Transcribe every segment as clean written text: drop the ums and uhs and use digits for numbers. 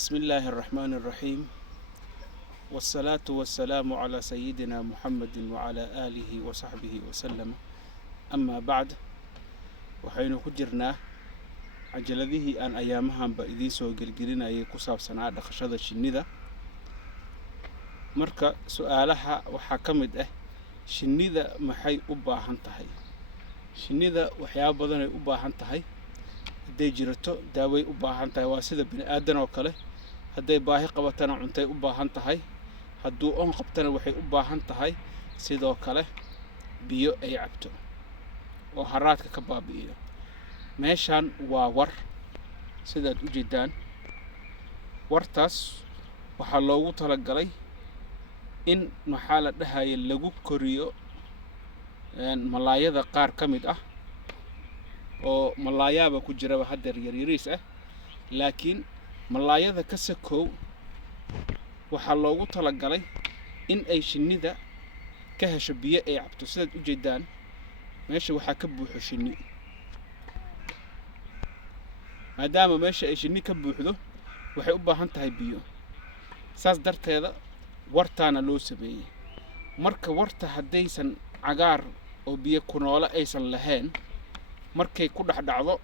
بسم الله الرحمن الرحيم والصلاة والسلام على سيدنا محمد وعلى آله وصحبه وسلم أما بعد وحين كجرنا عجلذه أن أيامهم بإذي سو قلقلنا يكساب سنة دخشة الشنيدة مركا سؤالها وحاكمد شنيدة محي أباهن تهي شنيدة وحياة بدن أباهن تهي hadday jirto daaway u baahan tahay waa sida bini aadan oo kale hadday baahi qabatana cuntay u baahan tahay hadduu oon qabtana waxay u baahan tahay sidoo kale biyo ay cabto oo haraadka ka baabi'iyo meeshan waa war sidaad u jeedaan wartaas waxaa loogu talagalay in maxaa la dhahayo lagu koriyo malaayada qaar ka mid ah oo malaayaba ku jiraba hadeer yaryariis ah laakiin malaayada ka sakow waxa loogu talagalay in ay shinnida ka hesho biyo ay cabto sidaad u jeedaan meesha waxa ka buuxo shinni maadaama meesha ay shinni ka buuxdo waxay u baahan tahay biyo saas darteeda wartaana loo sameeyay marka warta haddaysan cagaar oo biyo ku nool aysan lahayn markay ku dhaxdhacdo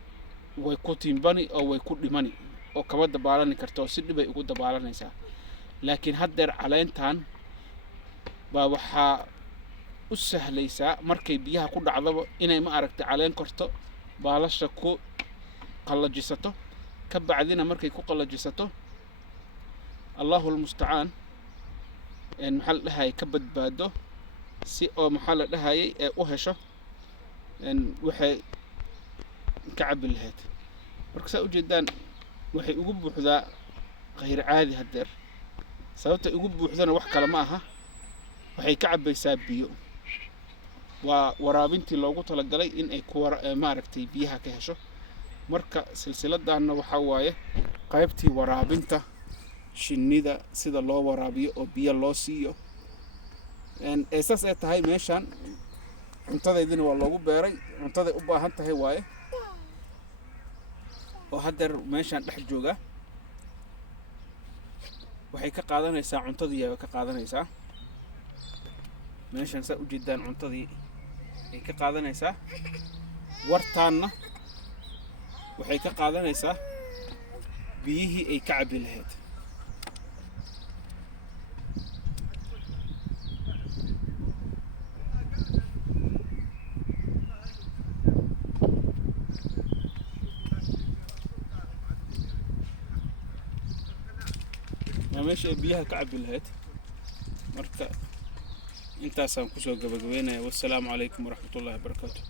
way ku tiimbani oo way ku dhimani oo kaba dabaalan karto si dhib ay ugu dabaalanaysaa laakiin hadeer caleentan baa waxa u sahlaysaa markay biyaha ku dhacdaba inay ma aragtay caleen korto baalasha ku qallajisato ka bacdina markay ku qallajisato Allahu musta'an in maxal dhahay ka badbaado si oo maxal dhahay ee u hesho in waxay كعب الهات مركز وجدان وحي يقول بحذا غير عادي هدر سويت يقول بحذانا وحكة معها وحي كعب بيساب بيو ورابنتي لو قلت لك قلي إن أكور ماركتي بيها كهشو مركز سلسلة دهنا وحواية قايبتي ورابنتا شنيدا سيدا الله ورابيو أو بيا الله سيو إن أساس هاي ماشان منتظر يدين والله بيري منتظر أبا هنتا هي واي oo hadeer meeshan dhex jooga waxay ka qaadanaysaa cuntadii ay ka qaadanaysaa meeshan sa u jeedaan cuntadii ay ka qaadanaysaa wartaanna waxay ka qaadanaysaa biyihii ay ka cabi lahayd ماشي بيها كعب الهات مركا انت سام كسو غبغبينا والسلام عليكم ورحمة الله وبركاته.